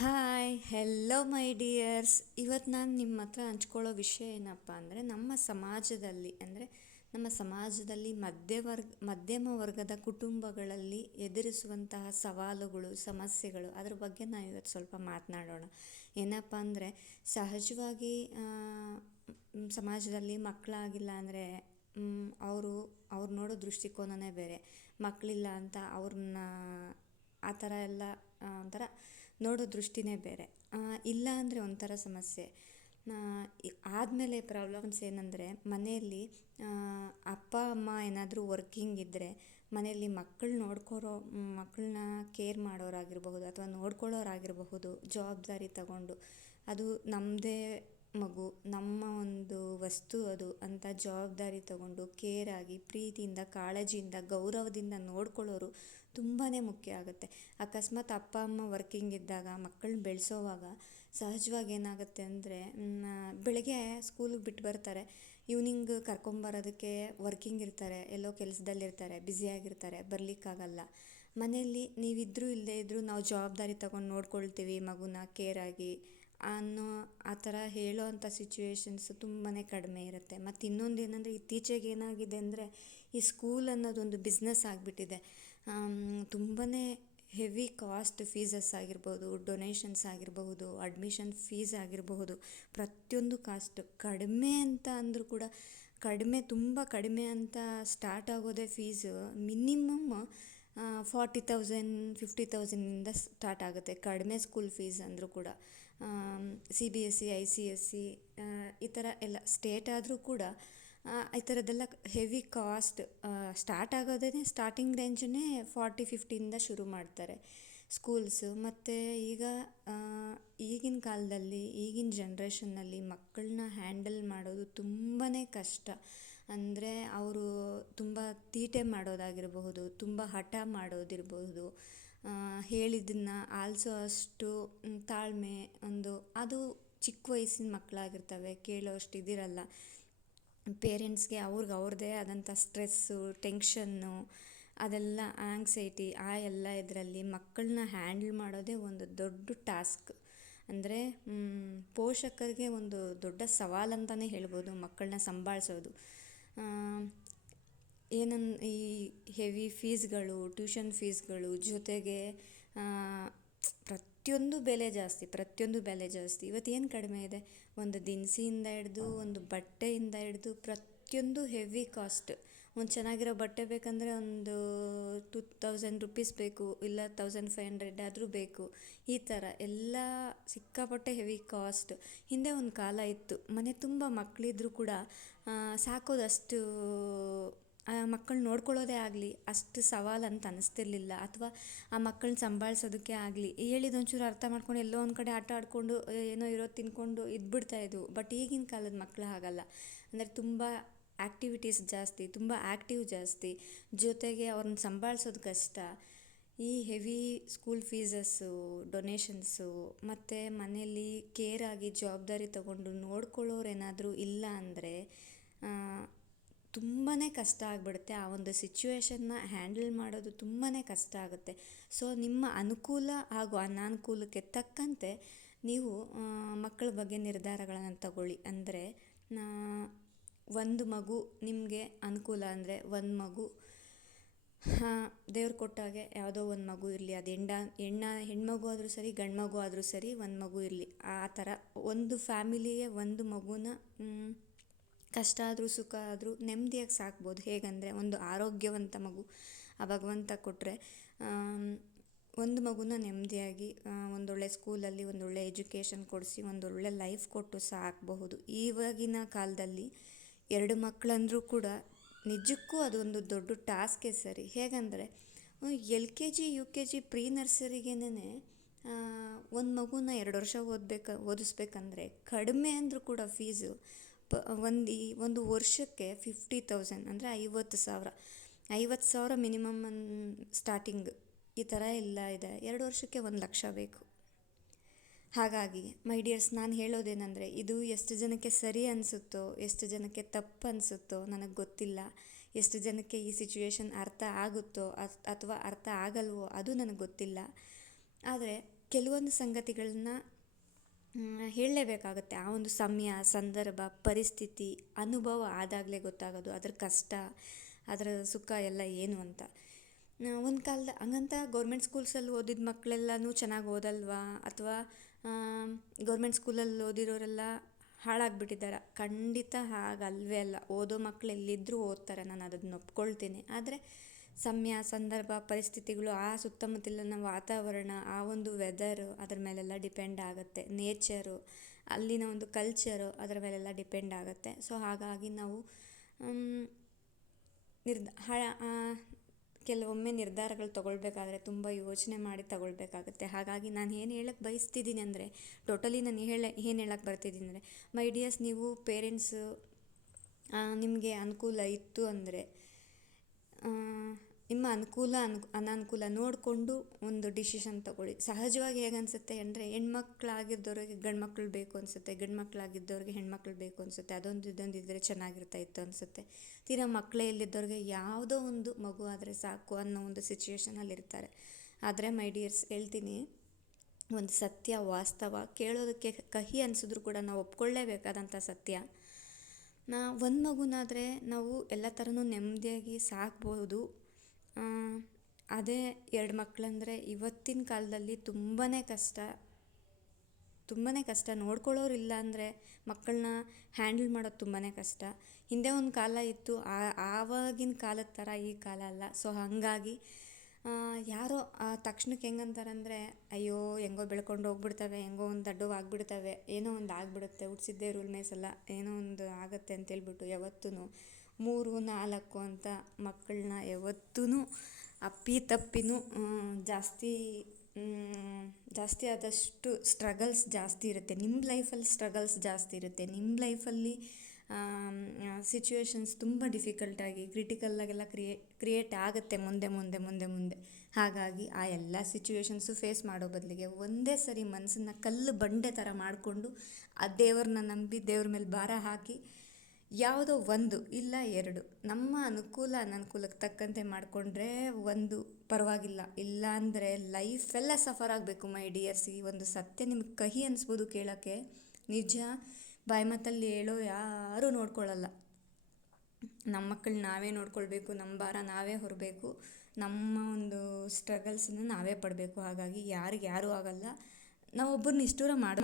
Hi hello ಮೈ dears ಇವತ್ತು ನಾನು ನಿಮ್ಮ ಹತ್ರ ಹಂಚ್ಕೊಳ್ಳೋ ವಿಷಯ ಏನಪ್ಪ ಅಂದರೆ, ನಮ್ಮ ಸಮಾಜದಲ್ಲಿ ಅಂದರೆ, ನಮ್ಮ ಸಮಾಜದಲ್ಲಿ ಮಧ್ಯವರ್ಗ, ಮಧ್ಯಮ ವರ್ಗದ ಕುಟುಂಬಗಳಲ್ಲಿ ಎದುರಿಸುವಂತಹ ಸವಾಲುಗಳು, ಸಮಸ್ಯೆಗಳು, ಅದ್ರ ಬಗ್ಗೆ ನಾವು ಇವತ್ತು ಸ್ವಲ್ಪ ಮಾತನಾಡೋಣ. ಏನಪ್ಪ ಅಂದರೆ, ಸಹಜವಾಗಿ ಸಮಾಜದಲ್ಲಿ ಮಕ್ಕಳಾಗಿಲ್ಲ ಅಂದರೆ ಅವರು, ಅವ್ರು ನೋಡೋ ದೃಷ್ಟಿಕೋನನೇ ಬೇರೆ. ಮಕ್ಕಳಿಲ್ಲ ಅಂತ ಅವ್ರನ್ನ ಆ ಥರ ಎಲ್ಲ ಒಂಥರ ನೋಡೋ ದೃಷ್ಟಿನೇ ಬೇರೆ. ಇಲ್ಲ ಅಂದರೆ ಒಂಥರ ಸಮಸ್ಯೆ. ಆದಮೇಲೆ ಪ್ರಾಬ್ಲಮ್ಸ್ ಏನಂದರೆ ಮನೆಯಲ್ಲಿ ಅಪ್ಪ, ಅಮ್ಮ ಏನಾದರೂ ವರ್ಕಿಂಗ್ ಇದ್ದರೆ ಮನೆಯಲ್ಲಿ ಮಕ್ಕಳು ನೋಡ್ಕೊಳೋ ಮಕ್ಕಳನ್ನ ಕೇರ್ ಮಾಡೋರಾಗಿರಬಹುದು ಅಥವಾ ನೋಡ್ಕೊಳ್ಳೋರಾಗಿರಬಹುದು, ಜವಾಬ್ದಾರಿ ತಗೊಂಡು. ಅದು ನಮ್ಮದೇ ಮಗು, ನಮ್ಮ ಒಂದು ವಸ್ತು ಅದು ಅಂತ ಜವಾಬ್ದಾರಿ ತಗೊಂಡು ಕೇರಾಗಿ ಪ್ರೀತಿಯಿಂದ, ಕಾಳಜಿಯಿಂದ, ಗೌರವದಿಂದ ನೋಡ್ಕೊಳ್ಳೋರು ತುಂಬಾ ಮುಖ್ಯ ಆಗುತ್ತೆ. ಅಕಸ್ಮಾತ್ ಅಪ್ಪ, ಅಮ್ಮ ವರ್ಕಿಂಗ್ ಇದ್ದಾಗ ಮಕ್ಕಳನ್ನ ಬೆಳೆಸೋವಾಗ ಸಹಜವಾಗಿ ಏನಾಗುತ್ತೆ ಅಂದರೆ ಬೆಳಗ್ಗೆ ಸ್ಕೂಲಿಗೆ ಬಿಟ್ಟು ಬರ್ತಾರೆ. ಈವ್ನಿಂಗ್ ಕರ್ಕೊಂಬರೋದಕ್ಕೆ ವರ್ಕಿಂಗ್ ಇರ್ತಾರೆ, ಎಲ್ಲೋ ಕೆಲಸದಲ್ಲಿರ್ತಾರೆ ಬ್ಯುಸಿಯಾಗಿರ್ತಾರೆ ಬರಲಿಕ್ಕಾಗಲ್ಲ. ಮನೆಯಲ್ಲಿ ನೀವಿದ್ದರೂ ಇಲ್ಲದೇ ಇದ್ದರೂ ನಾವು ಜವಾಬ್ದಾರಿ ತಗೊಂಡು ನೋಡ್ಕೊಳ್ತೀವಿ, ಮಗುನ ಕೇರಾಗಿ ಅನ್ನೋ ಆ ಥರ ಹೇಳೋ ಅಂಥ ಸಿಚುವೇಶನ್ಸ್ ತುಂಬಾ ಕಡಿಮೆ ಇರುತ್ತೆ. ಮತ್ತು ಇನ್ನೊಂದು ಏನಂದರೆ, ಇತ್ತೀಚೆಗೆ ಏನಾಗಿದೆ ಅಂದರೆ, ಈ ಸ್ಕೂಲ್ ಅನ್ನೋದೊಂದು ಬಿಸ್ನೆಸ್ ಆಗಿಬಿಟ್ಟಿದೆ. ತುಂಬಾ ಹೆವಿ ಕಾಸ್ಟ್ ಫೀಸಸ್ ಆಗಿರ್ಬೋದು, ಡೊನೇಷನ್ಸ್ ಆಗಿರಬಹುದು, ಅಡ್ಮಿಷನ್ ಫೀಸ್ ಆಗಿರಬಹುದು, ಪ್ರತಿಯೊಂದು ಕಾಸ್ಟ್. ಕಡಿಮೆ ಅಂತ ಅಂದರೂ ಕೂಡ, ಕಡಿಮೆ, ತುಂಬ ಕಡಿಮೆ ಅಂತ ಸ್ಟಾರ್ಟ್ ಆಗೋದೇ fees minimum forty thousand fifty ತೌಸಂಡಿಂದ start ಆಗುತ್ತೆ. ಕಡಿಮೆ ಸ್ಕೂಲ್ ಫೀಸ್ ಅಂದರೂ ಕೂಡ. C B S C I C S C ಈ ಥರ ಎಲ್ಲ ಸ್ಟೇಟ್ ಆದರೂ ಕೂಡ ಈ ಥರದ್ದೆಲ್ಲ ಹೆವಿ ಕಾಸ್ಟ್ ಸ್ಟಾರ್ಟ್ ಆಗೋದೇ ಸ್ಟಾರ್ಟಿಂಗ್ ರೇಂಜನ್ನೇ ಫಾರ್ಟಿ ಫಿಫ್ಟಿಯಿಂದ ಶುರು ಮಾಡ್ತಾರೆ ಸ್ಕೂಲ್ಸು ಮತ್ತು ಈಗ ಈಗಿನ ಕಾಲದಲ್ಲಿ, ಈಗಿನ ಜನ್ರೇಷನ್ನಲ್ಲಿ ಮಕ್ಕಳನ್ನ ಹ್ಯಾಂಡಲ್ ಮಾಡೋದು ತುಂಬಾ ಕಷ್ಟ. ಅಂದರೆ ಅವರು ತುಂಬ ತೀಟೆ ಮಾಡೋದಾಗಿರಬಹುದು, ತುಂಬ ಹಠ ಮಾಡೋದಿರಬಹುದು. ಹೇಳಿದ್ದನ್ನು ಆಲಿಸೋ ಅಷ್ಟು, ತಾಳ್ಮೆ, ಒಂದು, ಅದು ಚಿಕ್ಕ ವಯಸ್ಸಿನ ಮಕ್ಕಳಾಗಿರ್ತವೆ, ಕೇಳೋ ಅಷ್ಟು ಇದಿರಲ್ಲ. ಪೇರೆಂಟ್ಸ್ಗೆ ಅವ್ರಿಗೆ ಅವ್ರದ್ದೇ ಆದಂಥ ಸ್ಟ್ರೆಸ್ಸು, ಟೆನ್ಷನ್ನು ಅದೆಲ್ಲ ಆಂಗ್ಸೈಟಿ ಆ ಎಲ್ಲ ಇದರಲ್ಲಿ ಮಕ್ಕಳನ್ನ ಹ್ಯಾಂಡಲ್ ಮಾಡೋದೇ ಒಂದು ದೊಡ್ಡ ಟಾಸ್ಕ್. ಅಂದರೆ ಪೋಷಕರಿಗೆ ಒಂದು ದೊಡ್ಡ ಸವಾಲು ಅಂತಲೇ ಹೇಳ್ಬೋದು ಮಕ್ಕಳನ್ನ ಸಂಭಾಳಿಸೋದು. ಏನನ್ ಈ ಹೆವಿ ಫೀಸ್ಗಳು ಟ್ಯೂಷನ್ ಫೀಸ್ಗಳು ಜೊತೆಗೆ ಪ್ರತಿಯೊಂದು ಬೆಲೆ ಜಾಸ್ತಿ, ಪ್ರತಿಯೊಂದು ಬೆಲೆ ಜಾಸ್ತಿ. ಇವತ್ತು ಏನು ಕಡಿಮೆ ಇದೆ? ಒಂದು ದಿನಸಿಯಿಂದ ಹಿಡ್ದು, ಒಂದು ಬಟ್ಟೆಯಿಂದ ಹಿಡ್ದು, ಪ್ರತಿಯೊಂದು ಹೆವಿ ಕಾಸ್ಟ್ ಒಂದು ಚೆನ್ನಾಗಿರೋ ಬಟ್ಟೆ ಬೇಕಂದರೆ ಒಂದು ಟು ತೌಸಂಡ್ ರುಪೀಸ್ ಬೇಕು, ಇಲ್ಲ ತೌಸಂಡ್ ಫೈವ್ ಹಂಡ್ರೆಡ್ ಆದರೂ ಬೇಕು. ಈ ಥರ ಎಲ್ಲ ಸಿಕ್ಕಾಪಟ್ಟೆ ಹೆವಿ ಕಾಸ್ಟ್ ಹಿಂದೆ ಒಂದು ಕಾಲ ಇತ್ತು. ಮನೆ ತುಂಬ ಮಕ್ಕಳಿದ್ರೂ ಕೂಡ ಮಕ್ಕಳು ನೋಡ್ಕೊಳ್ಳೋದೇ ಆಗಲಿ, ಅಷ್ಟು ಸವಾಲು ಅಂತ ಅನ್ನಿಸ್ತಿರ್ಲಿಲ್ಲ ಅಥವಾ ಆ ಮಕ್ಕಳನ್ನ ಸಂಭಾಳಿಸೋದಕ್ಕೆ ಆಗಲಿ, ಹೇಳಿದ ಒಂಚೂರು ಅರ್ಥ ಮಾಡ್ಕೊಂಡು ಎಲ್ಲೋ ಒಂದು ಕಡೆ ಆಟ ಆಡಿಕೊಂಡು ಏನೋ ಇರೋದು ತಿನ್ಕೊಂಡು ಇದ್ಬಿಡ್ತಾಯಿದ್ವು ಬಟ್ ಈಗಿನ ಕಾಲದ ಮಕ್ಕಳು ಹಾಗಲ್ಲ. ಅಂದರೆ ತುಂಬ ಆ್ಯಕ್ಟಿವಿಟೀಸ್ ಜಾಸ್ತಿ, ತುಂಬ ಆ್ಯಕ್ಟಿವ್ ಜಾಸ್ತಿ. ಜೊತೆಗೆ ಅವ್ರನ್ನ ಸಂಭಾಳಿಸೋದು ಕಷ್ಟ. ಈ ಹೆವಿ ಸ್ಕೂಲ್ ಫೀಸಸ್ಸು ಡೊನೇಷನ್ಸು ಮತ್ತು ಮನೆಯಲ್ಲಿ ಕೇರಾಗಿ ಜವಾಬ್ದಾರಿ ತಗೊಂಡು ನೋಡ್ಕೊಳ್ಳೋರು ಏನಾದರೂ ಇಲ್ಲ ಅಂದರೆ ತುಂಬಾ ಕಷ್ಟ ಆಗಿಬಿಡುತ್ತೆ. ಆ ಒಂದು ಸಿಚುವೇಶನ್ನ ಹ್ಯಾಂಡಲ್ ಮಾಡೋದು ತುಂಬಾ ಕಷ್ಟ ಆಗುತ್ತೆ. ಸೊ ನಿಮ್ಮ ಅನುಕೂಲ ಹಾಗೂ ಅನಾನುಕೂಲಕ್ಕೆ ತಕ್ಕಂತೆ ನೀವು ಮಕ್ಕಳ ಬಗ್ಗೆ ನಿರ್ಧಾರಗಳನ್ನು ತಗೊಳ್ಳಿ. ಅಂದರೆ ಒಂದು ಮಗು ನಿಮಗೆ ಅನುಕೂಲ ಅಂದರೆ ಒಂದು ಮಗು ದೇವ್ರು ಕೊಟ್ಟಾಗೆ ಯಾವುದೋ ಒಂದು ಮಗು ಇರಲಿ. ಅದು ಹೆಂಡ, ಹೆಣ್ಣ, ಹೆಣ್ಮಗು ಆದರೂ ಸರಿ ಗಂಡು ಮಗು ಆದರೂ ಸರಿ ಒಂದು ಮಗು ಇರಲಿ. ಆ ಥರ ಒಂದು ಫ್ಯಾಮಿಲಿಗೆ ಒಂದು ಮಗುನ ಕಷ್ಟ ಆದರೂ ಸುಖ ಆದರೂ ನೆಮ್ಮದಿಯಾಗಿ ಸಾಕ್ಬೋದು. ಹೇಗಂದರೆ ಒಂದು ಆರೋಗ್ಯವಂತ ಮಗು, ಆ ಭಗವಂತ ಕೊಟ್ಟರೆ ಒಂದು ಮಗುನ ನೆಮ್ಮದಿಯಾಗಿ ಒಂದೊಳ್ಳೆ ಸ್ಕೂಲಲ್ಲಿ ಒಂದೊಳ್ಳೆ ಎಜುಕೇಷನ್ ಕೊಡಿಸಿ, ಒಂದೊಳ್ಳೆ ಲೈಫ್ ಕೊಟ್ಟು ಸಾಕಬಹುದು. ಇವಾಗಿನ ಕಾಲದಲ್ಲಿ ಎರಡು ಮಕ್ಕಳಂದ್ರೂ ಕೂಡ ನಿಜಕ್ಕೂ ಅದೊಂದು ದೊಡ್ಡ ಟಾಸ್ಕೇ ಸರಿ ಹೇಗಂದರೆ L K G, U K G pre ನರ್ಸರಿಗೇನೆ ಒಂದು ಮಗುನ ಎರಡು ವರ್ಷ ಓದಬೇಕು, ಓದಿಸ್ಬೇಕಂದ್ರೆ ಕಡಿಮೆ ಅಂದರೂ ಕೂಡ ಫೀಸು ಪ, ಒಂದು ಈ, ಒಂದು ವರ್ಷಕ್ಕೆ ಫಿಫ್ಟಿ ತೌಸಂಡ್ ಅಂದರೆ ಐವತ್ತು ಸಾವಿರ. ಐವತ್ತು ಸಾವಿರ ಮಿನಿಮಮ್ ಸ್ಟಾರ್ಟಿಂಗ್ ಈ ಥರ ಎಲ್ಲ ಇದೆ. ಎರಡು ವರ್ಷಕ್ಕೆ ಒಂದು ಲಕ್ಷ ಬೇಕು. ಹಾಗಾಗಿ ಮೈ ಡಿಯರ್ಸ್ ನಾನು ಹೇಳೋದೇನೆಂದರೆ, ಇದು ಎಷ್ಟು ಜನಕ್ಕೆ ಸರಿ ಅನಿಸುತ್ತೋ, ಎಷ್ಟು ಜನಕ್ಕೆ ತಪ್ಪು ಅನಿಸುತ್ತೋ ನನಗೆ ಗೊತ್ತಿಲ್ಲ. ಎಷ್ಟು ಜನಕ್ಕೆ ಈ ಸಿಚುವೇಶನ್ ಅರ್ಥ ಆಗುತ್ತೋ ಅಥವಾ ಅರ್ಥ ಆಗಲ್ವೋ ಅದು ನನಗೆ ಗೊತ್ತಿಲ್ಲ. ಆದರೆ, ಕೆಲವೊಂದು ಸಂಗತಿಗಳನ್ನ ಹೇಳಲೇಬೇಕಾಗತ್ತೆ. ಆ ಒಂದು ಸಮಯ, ಸಂದರ್ಭ, ಪರಿಸ್ಥಿತಿ, ಅನುಭವ ಆದಾಗಲೇ ಗೊತ್ತಾಗೋದು. ಅದ್ರ ಕಷ್ಟ, ಅದರ ಸುಖ ಎಲ್ಲ ಏನು ಅಂತ. ಒಂದು ಕಾಲದ, ಹಂಗಂತ ಗೌರ್ಮೆಂಟ್ ಸ್ಕೂಲ್ಸಲ್ಲಿ ಓದಿದ ಮಕ್ಕಳೆಲ್ಲನೂ ಚೆನ್ನಾಗಿ ಓದಲ್ವಾ? ಅಥವಾ ಗೌರ್ಮೆಂಟ್ ಸ್ಕೂಲಲ್ಲಿ ಓದಿರೋರೆಲ್ಲ ಹಾಳಾಗಿಬಿಟ್ಟಿದ್ದಾರೆ? ಖಂಡಿತ ಹಾಗಲ್ವೇ ಅಲ್ಲ. ಓದೋ ಮಕ್ಳು ಎಲ್ಲಿದ್ದರೂ ಓದ್ತಾರೆ. ನಾನು ಅದನ್ನು ಒಪ್ಕೊಳ್ತೀನಿ. ಆದರೆ ಸಮಯ, ಸಂದರ್ಭ, ಪರಿಸ್ಥಿತಿಗಳು, ಆ ಸುತ್ತಮುತ್ತಲಿನ ವಾತಾವರಣ, ಆ ಒಂದು ವೆದರು ಅದ್ರ ಮೇಲೆಲ್ಲ ಡಿಪೆಂಡ್ ಆಗುತ್ತೆ. ನೇಚರು ಅಲ್ಲಿನ ಒಂದು ಕಲ್ಚರು ಅದರ ಮೇಲೆಲ್ಲ ಡಿಪೆಂಡ್ ಆಗುತ್ತೆ. ಸೊ ಹಾಗಾಗಿ ನಾವು ನಿರ್ಧ ಕೆಲವೊಮ್ಮೆ ನಿರ್ಧಾರಗಳು ತಗೊಳ್ಬೇಕಾದ್ರೆ ತುಂಬ ಯೋಚನೆ ಮಾಡಿ ತಗೊಳ್ಬೇಕಾಗುತ್ತೆ. ಹಾಗಾಗಿ ನಾನು ಏನು ಹೇಳಕ್ಕೆ ಬಯಸ್ತಿದ್ದೀನಿ ಅಂದರೆ ಟೋಟಲಿ ನಾನು ಹೇಳ, ಏನು ಹೇಳಕ್ಕೆ ಬರ್ತಿದ್ದೀನಿ ಅಂದರೆ ಮೈ ಡಿಯರ್ಸ್ ನೀವು ಪೇರೆಂಟ್ಸು ನಿಮಗೆ ಅನುಕೂಲ ಇತ್ತು ಅಂದರೆ ನಿಮ್ಮ ಅನುಕೂಲ ಅನ್ ಅನಾನುಕೂಲ ನೋಡಿಕೊಂಡು ಒಂದು ಡಿಸಿಷನ್ ತಗೊಳ್ಳಿ. ಸಹಜವಾಗಿ ಹೇಗೆ ಅನಿಸುತ್ತೆ ಅಂದರೆ ಹೆಣ್ಮಕ್ಳಾಗಿದ್ದವ್ರಿಗೆ ಗಂಡು ಮಕ್ಳು ಬೇಕು ಅನಿಸುತ್ತೆ ಗಂಡು ಮಕ್ಳಾಗಿದ್ದವ್ರಿಗೆ ಹೆಣ್ಮಕ್ಳು ಬೇಕು ಅನಿಸುತ್ತೆ, ಅದೊಂದು ಇದೊಂದು ಇದ್ದರೆ ಚೆನ್ನಾಗಿರ್ತಾ ಇತ್ತು ಅನಿಸುತ್ತೆ. ತೀರಾ ಮಕ್ಕಳೇ ಇಲ್ಲಿದ್ದವ್ರಿಗೆ ಯಾವುದೋ ಒಂದು ಮಗು ಆದರೆ ಸಾಕು ಅನ್ನೋ ಒಂದು ಸಿಚುವೇಷನಲ್ಲಿ ಇರ್ತಾರೆ. ಆದರೆ ಮೈ ಡಿಯರ್ಸ್ ಹೇಳ್ತೀನಿ, ಒಂದು ಸತ್ಯ ವಾಸ್ತವ. ಕೇಳೋದಕ್ಕೆ ಕಹಿ ಅನಿಸಿದ್ರು ಕೂಡ ನಾವು ಒಪ್ಕೊಳ್ಳೇಬೇಕಾದಂಥ ಸತ್ಯ. ನಾ, ಒಂದು ಮಗುನಾದರೆ ನಾವು ಎಲ್ಲ ಥರನೂ ನೆಮ್ಮದಿಯಾಗಿ ಸಾಕ್ಬೋದು. ಅದೇ ಎರಡು ಮಕ್ಕಳಂದ್ರೆ ಇವತ್ತಿನ ಕಾಲದಲ್ಲಿ ತುಂಬಾ ಕಷ್ಟ. ತುಂಬಾ ಕಷ್ಟ. ನೋಡ್ಕೊಳ್ಳೋರು ಇಲ್ಲ ಅಂದರೆ ಮಕ್ಕಳನ್ನ ಹ್ಯಾಂಡಲ್ ಮಾಡೋದು ತುಂಬಾ ಕಷ್ಟ. ಹಿಂದೆ ಒಂದು ಕಾಲ ಇತ್ತು. ಆವಾಗಿನ ಕಾಲದ ಥರ ಈ ಕಾಲ ಅಲ್ಲ. ಸೊ, ಹಾಗಾಗಿ ಯಾರೋ ತಕ್ಷಣಕ್ಕೆ ಹೆಂಗಂತಾರಂದರೆ ಅಯ್ಯೋ, ಹೆಂಗೋ ಬೆಳ್ಕೊಂಡು ಹೋಗ್ಬಿಡ್ತವೆ, ಹೆಂಗೋ ಒಂದು ದಡ್ಡವು ಆಗಿಬಿಡ್ತವೆ ಏನೋ ಒಂದು ಆಗಿಬಿಡುತ್ತೆ ಹುಟ್ಟಿಸಿದ್ದೇ ರೂಲ್ ಮೇಸಲ್ಲ ಏನೋ ಒಂದು ಆಗುತ್ತೆ ಅಂತೇಳ್ಬಿಟ್ಟು ಯಾವತ್ತೂ ಮೂರು, ನಾಲ್ಕು ಅಂತ ಮಕ್ಕಳನ್ನ ಯಾವತ್ತೂ ಅಪ್ಪಿ ತಪ್ಪಿನೂ ಜಾಸ್ತಿ ಜಾಸ್ತಿ ಆದಷ್ಟು ಸ್ಟ್ರಗಲ್ಸ್ ಜಾಸ್ತಿ ಇರುತ್ತೆ. ನಿಮ್ಮ ಲೈಫಲ್ಲಿ ಸ್ಟ್ರಗಲ್ಸ್ ಜಾಸ್ತಿ ಇರುತ್ತೆ. ನಿಮ್ಮ ಲೈಫಲ್ಲಿ ಸಿಚುವೇಶನ್ಸ್ ತುಂಬ ಡಿಫಿಕಲ್ಟಾಗಿ ಕ್ರಿಟಿಕಲ್ಲಾಗೆಲ್ಲ ಕ್ರಿಯೇ ಕ್ರಿಯೇಟ್ ಆಗುತ್ತೆ ಮುಂದೆ ಮುಂದೆ ಮುಂದೆ ಮುಂದೆ. ಹಾಗಾಗಿ ಆ ಎಲ್ಲ ಸಿಚುವೇಶನ್ಸು ಫೇಸ್ ಮಾಡೋ ಬದಲಿಗೆ ಒಂದೇ ಸರಿ ಮನಸ್ಸನ್ನು ಕಲ್ಲು ಬಂಡೆ ಥರ ಮಾಡಿಕೊಂಡು, ಆ ದೇವ್ರನ್ನ ನಂಬಿ ದೇವ್ರ ಮೇಲೆ ಭಾರ ಹಾಕಿ ಯಾವುದೋ ಒಂದು, ಇಲ್ಲ ಎರಡು. ನಮ್ಮ ಅನುಕೂಲ ಅನನುಕೂಲಕ್ಕೆ ತಕ್ಕಂತೆ ಮಾಡಿಕೊಂಡ್ರೆ ಒಂದು ಪರವಾಗಿಲ್ಲ. ಇಲ್ಲ ಅಂದರೆ ಲೈಫೆಲ್ಲ ಸಫರ್ ಆಗಬೇಕು ಮೈ ಡಿಯರ್ಸ್ ಈ ಒಂದು ಸತ್ಯ ನಿಮ್ಗೆ ಕಹಿ ಅನಿಸ್ಬೋದು ಕೇಳೋಕ್ಕೆ. ನಿಜ, ಬಾಯಿ ಮಾತಲ್ಲಿ ಹೇಳೋ ಯಾರೂ ನೋಡ್ಕೊಳ್ಳಲ್ಲ. ನಮ್ಮ ಮಕ್ಕಳು ನಾವೇ ನೋಡ್ಕೊಳ್ಬೇಕು, ನಮ್ಮ ಭಾರ ನಾವೇ ಹೊರಬೇಕು. ನಮ್ಮ ಒಂದು ಸ್ಟ್ರಗಲ್ಸನ್ನು ನಾವೇ ಪಡಬೇಕು. ಹಾಗಾಗಿ ಯಾರಿಗೆ ಯಾರೂ ಆಗಲ್ಲ. ನಾವೊಬ್ಬರು ನಿಷ್ಠೂರ ಮಾಡಿ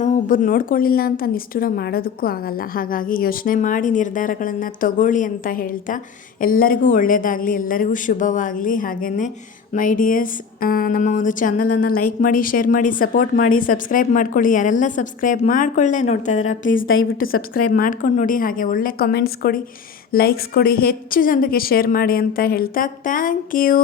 ನಾವು ಒಬ್ಬರು ನೋಡ್ಕೊಳ್ಳಿಲ್ಲ ಅಂತ ನಿಷ್ಠುರ ಮಾಡೋದಕ್ಕೂ ಆಗಲ್ಲ. ಹಾಗಾಗಿ ಯೋಚನೆ ಮಾಡಿ ನಿರ್ಧಾರಗಳನ್ನು ತಗೊಳ್ಳಿ ಅಂತ ಹೇಳ್ತಾ ಎಲ್ಲರಿಗೂ ಒಳ್ಳೆಯದಾಗಲಿ ಎಲ್ಲರಿಗೂ ಶುಭವಾಗಲಿ. ಹಾಗೆಯೇ ಮೈ ಡಿಯರ್ಸ್ ನಮ್ಮ ಒಂದು ಚಾನಲನ್ನು ಲೈಕ್ ಮಾಡಿ, ಶೇರ್ ಮಾಡಿ, ಸಪೋರ್ಟ್ ಮಾಡಿ, ಸಬ್ಸ್ಕ್ರೈಬ್ ಮಾಡ್ಕೊಳ್ಳಿ. ಯಾರೆಲ್ಲ ಸಬ್ಸ್ಕ್ರೈಬ್ ಮಾಡ್ಕೊಳ್ಳೆ ನೋಡ್ತಾ ಇದ್ದಾರೆ ಪ್ಲೀಸ್ ದಯವಿಟ್ಟು ಸಬ್ಸ್ಕ್ರೈಬ್ ಮಾಡ್ಕೊಂಡು ನೋಡಿ. ಹಾಗೆ ಒಳ್ಳೆ ಕಮೆಂಟ್ಸ್ ಕೊಡಿ ಲೈಕ್ಸ್ ಕೊಡಿ, ಹೆಚ್ಚು ಜನರಿಗೆ ಶೇರ್ ಮಾಡಿ ಅಂತ ಹೇಳ್ತಾ. Thank you.